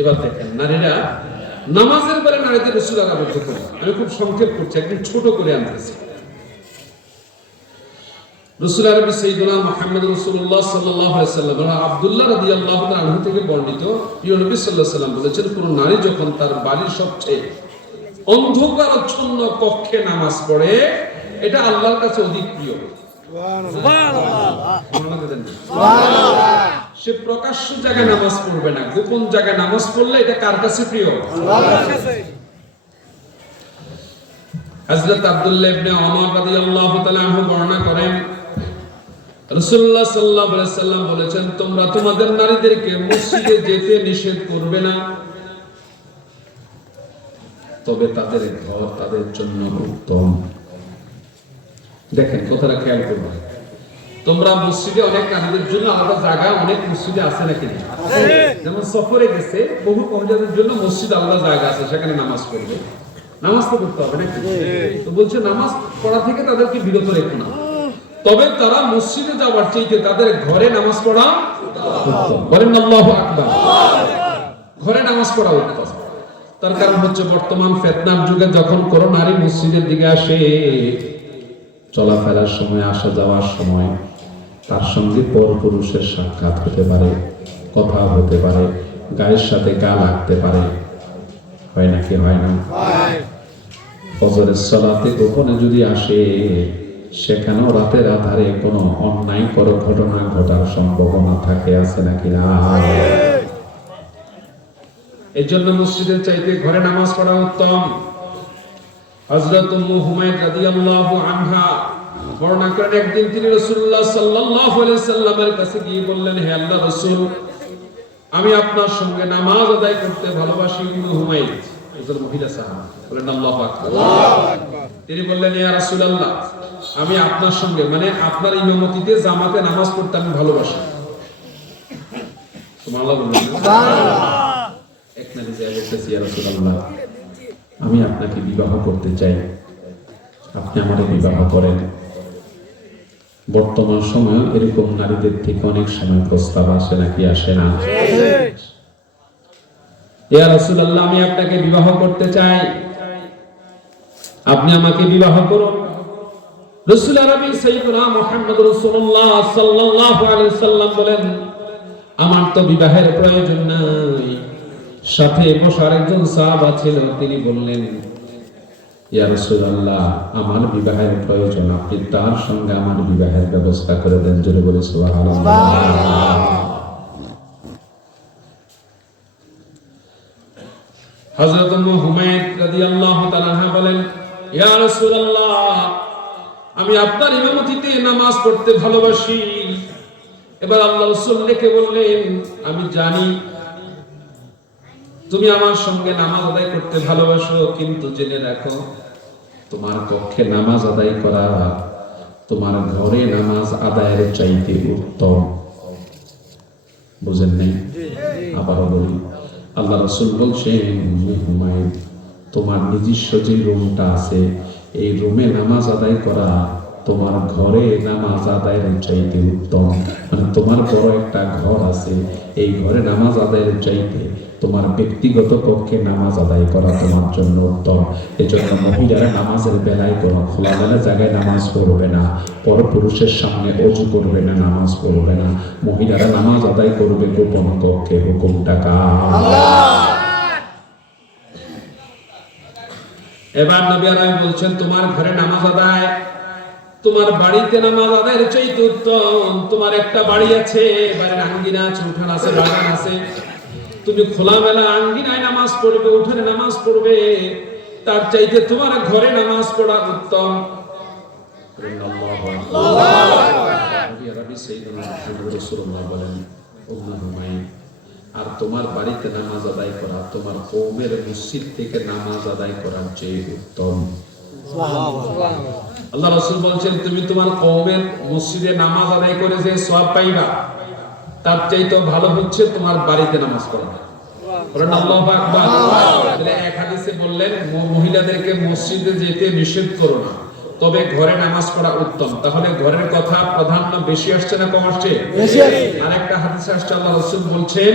এবার দেখেন নারীরা নামাজের পরে নারীদের রাসূল আবদ্ধ করে। আমি খুব সংক্ষেপ করছি, একদম ছোট করে আনতেছি। রাসূল আরবি সাইয়্যিদুনা মুহাম্মদ রাসূলুল্লাহ সাল্লাল্লাহু আলাইহি ওয়াসাল্লাম আব্দুল্লাহ রাদিয়াল্লাহু তাআলা আনহু থেকে বর্ণিত, প্রিয় নবী সাল্লাল্লাহু আলাইহি ওয়াসাল্লাম বলেছেন, কোন নারী যখন তার বাড়ির সবচেয়ে অন্ধকারাচ্ছন্ন কক্ষে নামাজ পড়ে, এটা আল্লাহর কাছে অধিক প্রিয়। সে প্রকাশ্য জায়গায় নামাজ পড়বে না, গোপন জায়গায় নামাজ পড়লে এটা কার কাছে প্রিয়? আল্লাহর কাছে। হযরত আব্দুল্লাহ ইবনে ওমর রাদিয়াল্লাহু তাআলা আনহু বর্ণনা করেন, রাসূলুল্লাহ সাল্লাল্লাহু আলাইহি ওয়াসাল্লাম বলেছেন, তোমরা তোমাদের নারীদেরকে মসজিদে যেতে নিষেধ করবে না, তবে তাদের ঘর তাদের জন্য উত্তম। দেখেন কথাটা খেয়াল করবেন, তোমরা মসজিদে অনেক নারীদের জন্য আলাদা জায়গা অনেক মসজিদে আছে নাকি? যেমন সফরে গেছে বহু মহিলাদের জন্য মসজিদ আলাদা জায়গা আছে, সেখানে নামাজ পড়বে, নামাজ তো পড়তে হবে নাকি? তো বলছে নামাজ পড়া থেকে তাদেরকে বিরত রেখো না, তবে তারা মসজিদে যাওয়ার চাইতে তাদের ঘরে নামাজ পড়া উত্তম। বলেন আল্লাহু আকবার। ঘরে নামাজ পড়া উত্তম। তার কারণ হচ্ছে বর্তমান ফিতনার যুগে যখন কোন নারী মসজিদের দিকে আসে, চলাফেরার সময়, আসা যাওয়ার সময় তার সঙ্গে পরপুরুষের সাক্ষাৎ হতে পারে, কথা হতে পারে, গায়ের সাথে গা লাগতে পারে, হয় নাকি? হয় না? ফজরের সালাতে গোপনে যদি আসে, সেখানেও রাতের আধারে কোনো অন্যায় কর ঘটনা ঘটার সম্ভাবনা থাকে, আছে নাকি না? এই জন্য মসজিদের চাইতে ঘরে নামাজ পড়া উত্তম। হযরত উম্মু হুমায়রা রাদিয়াল্লাহু আনহা বর্ণনা করেন, একদিন তিনি রাসূলুল্লাহ সাল্লাল্লাহু আলাইহি সাল্লামের কাছে গিয়ে বললেন, হে আল্লাহর রাসূল, আমি আপনার সঙ্গে নামাজ আদায় করতে ভালোবাসি। উম্মু হুমায়রা একজন মহিলা সাহাবী, বলেন আল্লাহু আকবার। তিনি বললেন, ইয়া রাসূলুল্লাহ, আমি আপনার সঙ্গে মানে আপনার ইমামতিতে জামাতে নামাজ পড়তে আমি ভালোবাসি। সুবহানাল্লাহ বললেন। সুবহানাল্লাহ। এক নারী যায় বলতেছে, ইয়া রাসূলুল্লাহ, আমি আপনাকে বিবাহ করতে চাই, আপনি আমাকে বিবাহ করেন। বর্তমান সময়ে এরকম নারীদের থেকে অনেক সময় প্রস্তাব আসে নাকি আসে না? ইয়া রাসূলুল্লাহ, আমি আপনাকে বিবাহ করতে চাই, আপনি আমাকে বিবাহ করুন। রাসূল আরবি সাইয়্যিদুনা মুহাম্মদ রাসূলুল্লাহ সাল্লাল্লাহু আলাইহি ওয়াসাল্লাম বলেন, আমার তো বিবাহের প্রয়োজন নাই। সাথে বসা আরেকজন সাহাবা ছিল, তিনি বললেন, ইয়া রাসূলুল্লাহ, আমার বিবাহের প্রয়োজন, আপনি তার সঙ্গে আমার বিবাহের ব্যবস্থা করে দেন। জোরে বলে সুবহানাল্লাহ। হযরত উম্মু হুমায়রা রাদিয়াল্লাহু তাআলা আনহা বলেন, ইয়া রাসূলুল্লাহ, আমি আপনার ইমামতিতে নামাজ পড়তে ভালোবাসি। এবার আল্লাহর রাসূল ডেকে বললেন, আমি জানি তুমি আমার সঙ্গে নামাজ আদায় করতে ভালোবাসো, কিন্তু জেনে রাখো, তোমার পক্ষে নামাজ আদায় করা তোমার ঘরে নামাজ আদায়ের চাইতে উত্তম। বুঝেন নাই? আবারও বলি, আল্লাহ রাসূল বলছেন, হুমায়রা, তোমার নিজস্ব যে রুমটা আছে, এই রুমে নামাজ আদায় করা তোমার ঘরে নামাজ আদায়ের চাইতে উত্তম। মানে তোমার বড় একটা ঘর আছে, এই ঘরে নামাজ আদায়ের চাইতে তোমার ব্যক্তিগত পক্ষে নামাজ আদায় করা তোমার জন্য উত্তম। এজন্য মহিলারা নামাজের বেলায় কোনো খোলামেলা জায়গায় নামাজ পড়বে না, পরপুরুষের সামনে ওযু করবে না, নামাজ পড়বে না। মহিলারা নামাজ আদায় করবে গোপন কক্ষে। হুকুমটা কার? এবার নবী আলাইহিস বলছেন, তোমার ঘরে নামাজ আদায় তোমার বাড়িতে নামাজ আদায়ের চাইতে উত্তম। তোমার একটা বাড়ি আছে, বাড়ির আঙ্গিনা আছে, উঠান আছে, বাগান আছে, তুমি খোলামেলা আঙ্গিনায় নামাজ পড়বে, উঠানে নামাজ পড়বে, তার চাইতে তোমার ঘরে নামাজ পড়া উত্তম। আর তোমার বাড়িতে নামাজ আদায় করা তোমার কওমের মসজিদ থেকে নামাজ আদায় করার চেয়ে উত্তম। আল্লাহ রাসূল বলেন, তুমি তোমার কওমের মসজিদে নামাজ আদায় করে যে সওয়াব পাইবা, তার চাইতে ভালো হচ্ছে তোমার বাড়িতে নামাজ পড়া। বলেন আল্লাহু আকবার। তাহলে এক হাদিসে বললেন, মহিলাদেরকে মসজিদে যেতে নিষেধ করো না, তবে ঘরে নামাজ পড়া উত্তম। তাহলে ঘরের কথা প্রাধান্য বেশি আসছে না কম আসছে? বেশি আসছে। আরেকটা হাদিসে আসছে, আল্লাহ রাসূল বলছেন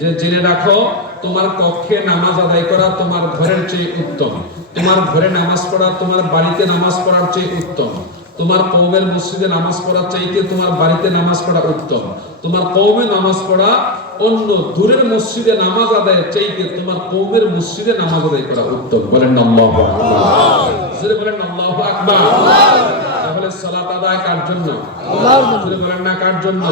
যে জেনে রাখো, তোমার কক্ষে নামাজ আদায় করা তোমার ঘরের চেয়ে উত্তম। তোমার ঘরে নামাজ পড়া তোমার বাড়িতে নামাজ পড়ার চেয়ে উত্তম। তোমার কওমের মসজিদে নামাজ পড়ার চাইতে তোমার বাড়িতে নামাজ পড়া উত্তম। তোমার কওমে নামাজ পড়া অন্য দূরের মসজিদে নামাজ আদায়ের চাইতে তোমার কওমের মসজিদে নামাজ আদায় করা উত্তম। বলেন আল্লাহু আকবার। জোরে বলেন আল্লাহু আকবার। তাহলে সালাত আদায় কার জন্য? আল্লাহর জন্য। জোরে বলেন না কার জন্য?